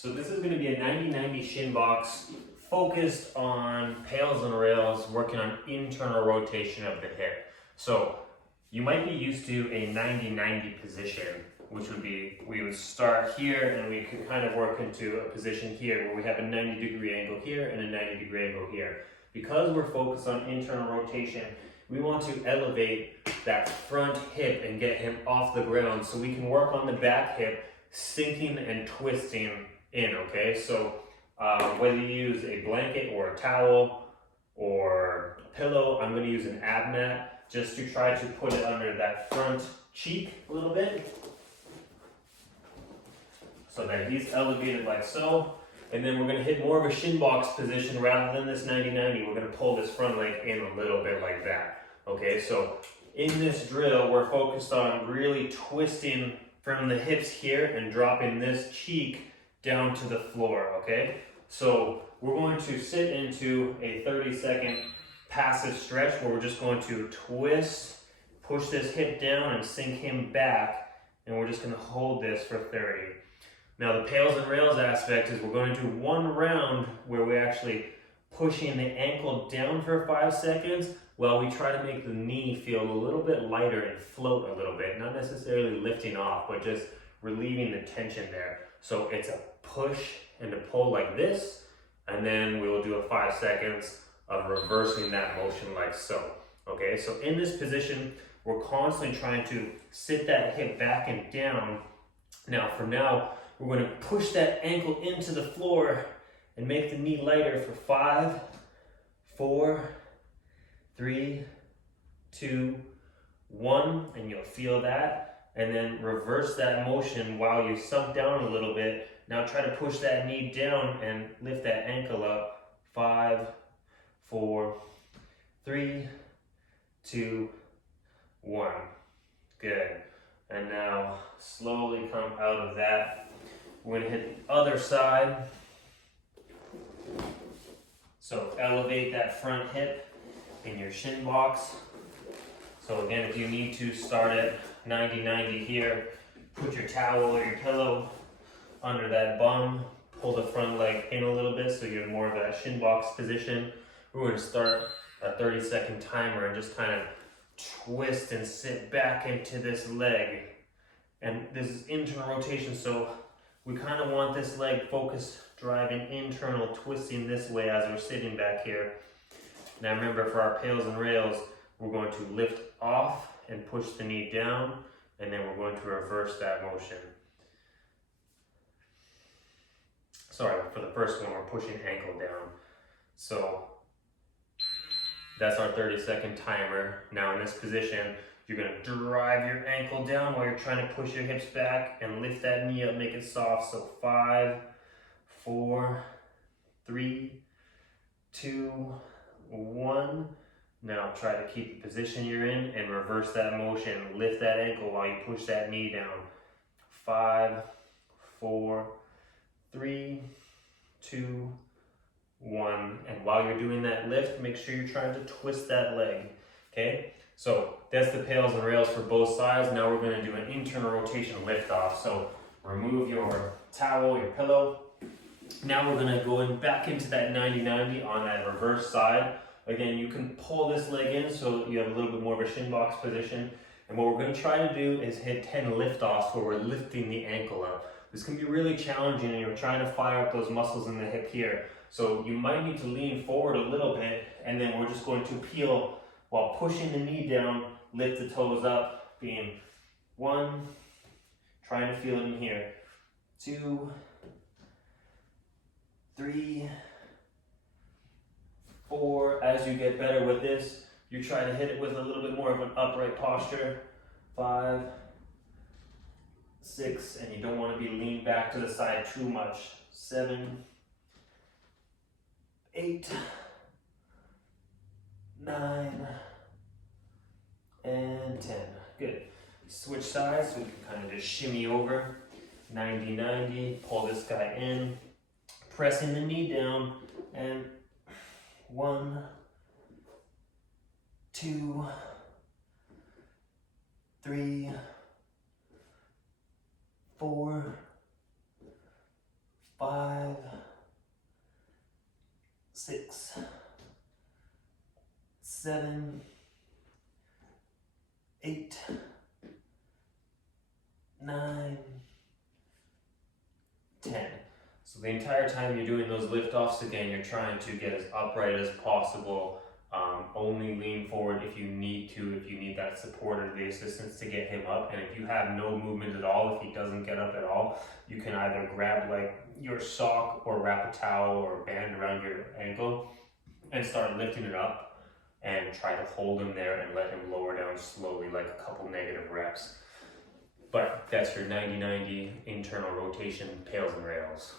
So this is going to be a 90-90 shin box focused on pails and rails, working on internal rotation of the hip. So you might be used to a 90-90 position, which would be, we would start here and we could kind of work into a position here where we have a 90-degree angle here and a 90-degree angle here. Because we're focused on internal rotation, we want to elevate that front hip and get him off the ground so we can work on the back hip, sinking and twisting in, okay? So whether you use a blanket or a towel or a pillow, I'm going to use an ab mat just to try to put it under that front cheek a little bit so that he's elevated like so. And then we're going to hit more of a shin box position rather than this 90-90. We're going to pull this front leg in a little bit like that. Okay, so in this drill, we're focused on really twisting from the hips here and dropping this cheek down to the floor, okay? So we're going to sit into a 30-second passive stretch where we're just going to twist, push this hip down and sink him back, and we're just going to hold this for 30. Now the pails and rails aspect is we're going to do one round where we're actually pushing the ankle down for 5 seconds while we try to make the knee feel a little bit lighter and float a little bit, not necessarily lifting off, but just relieving the tension there. So it's a push and a pull like this, and then we will do a 5 seconds of reversing that motion like so. Okay, so in this position, we're constantly trying to sit that hip back and down. Now, from now, we're going to push that ankle into the floor and make the knee lighter for 5, 4, 3, 2, 1, and you'll feel that. And then reverse that motion while you sunk down a little bit. Now try to push that knee down and lift that ankle up. 5, 4, 3, 2, 1. Good. And now slowly come out of that. We're going to hit the other side. So elevate that front hip in your shin box. So again, if you need to start at 90-90 here, put your towel or your pillow under that bum, pull the front leg in a little bit so you're more of a shin box position. We're going to start a 30-second timer and just kind of twist and sit back into this leg. And this is internal rotation, so we kind of want this leg focused, driving internal, twisting this way as we're sitting back here. Now remember, for our pails and rails, we're going to lift off and push the knee down, and then we're going to reverse that motion. Sorry, for the first one, we're pushing ankle down. So that's our 30-second timer. Now in this position, you're going to drive your ankle down while you're trying to push your hips back and lift that knee up, make it soft. So 5, 4, 3, 2, 1. Now try to keep the position you're in and reverse that motion. Lift that ankle while you push that knee down. 5, 4, 3, 2, 1. And while you're doing that lift, make sure you're trying to twist that leg. Okay? So that's the pails and rails for both sides. Now we're going to do an internal rotation lift off. So remove your towel, your pillow. Now we're going to go back into that 90-90 on that reverse side. Again, you can pull this leg in so you have a little bit more of a shin box position. And what we're going to try to do is hit 10 lift offs where we're lifting the ankle up. This can be really challenging and you're trying to fire up those muscles in the hip here. So you might need to lean forward a little bit, and then we're just going to peel while pushing the knee down, lift the toes up, being 1, trying to feel it in here, 2, 3, 4. As you get better with this, you try to hit it with a little bit more of an upright posture. 5, 6, and you don't want to be leaned back to the side too much. 7, 8, 9, and 10. Good. Switch sides, so we can kind of just shimmy over. 90-90, pull this guy in, pressing the knee down, and 1, 2, 3, 4, 5, 6, 7, 8, 9, 10. So the entire time you're doing those lift-offs, again, you're trying to get as upright as possible. Only lean forward if you need to, if you need that support or the assistance to get him up. And if you have no movement at all, if he doesn't get up at all, you can either grab like your sock or wrap a towel or a band around your ankle and start lifting it up and try to hold him there and let him lower down slowly, like a couple negative reps. But that's your 90-90 internal rotation pails and rails.